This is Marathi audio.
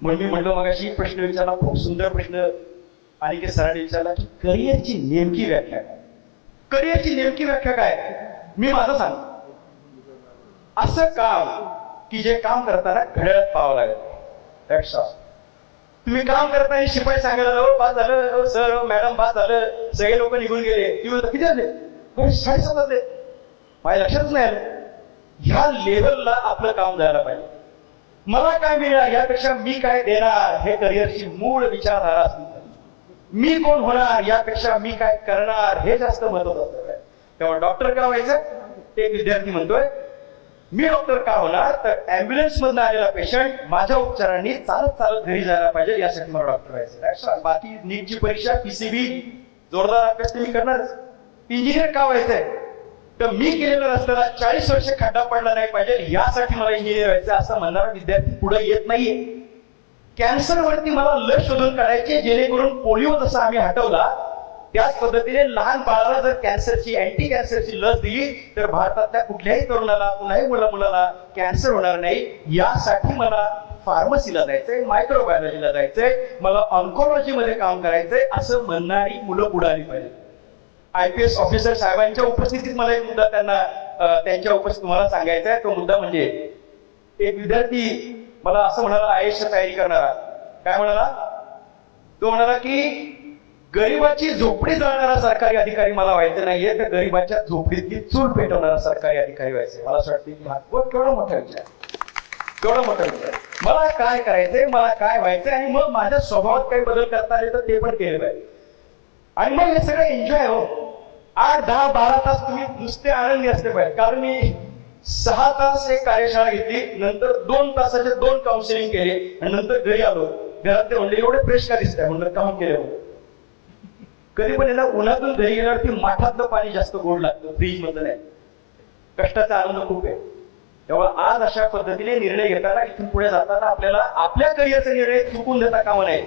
म्हणून मी म्हणलो मगाशी प्रश्न विचारला, खूप सुंदर प्रश्न अनिकेत सरांनी विचारला की करिअरची नेमकी व्याख्या काय? करिअरची नेमकी व्याख्या काय? मी माझं सांग, असं काम की जे काम करताना घड्याळात पाहावं लागेल. That's all. तुम्ही काम करताना शिपाई सांगायला पास झालं सर मॅडम पास झालं, सगळे लोक निघून गेले, तुम्ही म्हणता किती झाले? 7:30 झाले. माझ्या लक्षातच नाही आलं. ह्या लेवलला आपलं काम जायला पाहिजे. मला काय मिळणार यापेक्षा मी काय देणार हे करिअरची मूळ विचारधारा असली पाहिजे. मी कोण होणार यापेक्षा मी काय करणार हे जास्त महत्वाचं असतं. तेव्हा डॉक्टर का व्हायचं? एक विद्यार्थी म्हणतोय मी डॉक्टर का होणार, तर अँब्युलन्स मधून आलेला पेशंट माझ्या उपचारांनी चालत चालत घरी जायला पाहिजे यासाठी मला डॉक्टर व्हायचं. बाकी नीटची परीक्षा पीसीबी जोरदार अभ्यास तुम्ही करणारच. इंजिनियर का व्हायचंय, तर मी केलेल्या रस्त्याला 40 वर्ष खड्डा पडला नाही पाहिजे यासाठी मला इंजिनियर व्हायचं असं म्हणणारा विद्यार्थी पुढे येत नाहीये. कॅन्सर वरती मला लस शोधून काढायचे जेणेकरून पोलिओ जसा आम्ही हटवला त्याच पद्धतीने लहान बाळाला जर कॅन्सरची अँटी कॅन्सरची लस दिली तर भारतातल्या कुठल्याही तरुणाला कुठल्याही मुलाला कॅन्सर होणार नाही. यासाठी मला फार्मसीला जायचंय, मायक्रोबायोलॉजीला जायचंय, मला ऑन्कोलॉजी मध्ये काम करायचंय असं म्हणणारी मुलं पुढे आली पाहिजे. IPS ऑफिसर साहेबांच्या उपस्थितीत मला एक मुद्दा त्यांना त्यांच्या उपस्थितीत तुम्हाला सांगायचा आहे. तो मुद्दा म्हणजे एक विद्यार्थी मला असं म्हणाला, IAS तयारी करणारा, काय म्हणाला? तो म्हणाला की गरीबाची झोपडी जाळणारा सरकारी अधिकारी मला व्हायचं नाहीये, तर गरीबाच्या झोपडीतली चूल पेटवणारा सरकारी अधिकारी व्हायचं. मला असं वाटतं केवढा मोठा विचार, केवढा मोठा विचार. मला काय करायचंय, मला काय व्हायचंय आणि मग माझ्या स्वभावात काही बदल करता आले तर ते पण केलं पाहिजे. आणि मग हे सगळं एन्जॉय हो. 8, 10, 12 तास तुम्ही नुसते आनंदी असले पाहिजे. कारण मी 6 तास एक कार्यशाळा घेतली, नंतर 2 तासाचे 2 काउन्सिलिंग केले आणि नंतर घरी आलो. घरात ते म्हणले एवढे फ्रेश का दिसतंय, म्हणलं काम केलं. कधी पण याला उन्हातून घरी गेल्यावरती माठातलं पाणी जास्त गोड लागतं, फ्रीज मधलं नाही. कष्टाचा आनंद खूप आहे. तेव्हा आज अशा पद्धतीने निर्णय घेताना इथून पुढे जाताना आपल्याला आपल्या करिअरचा निर्णय चुकून देता कामा नये.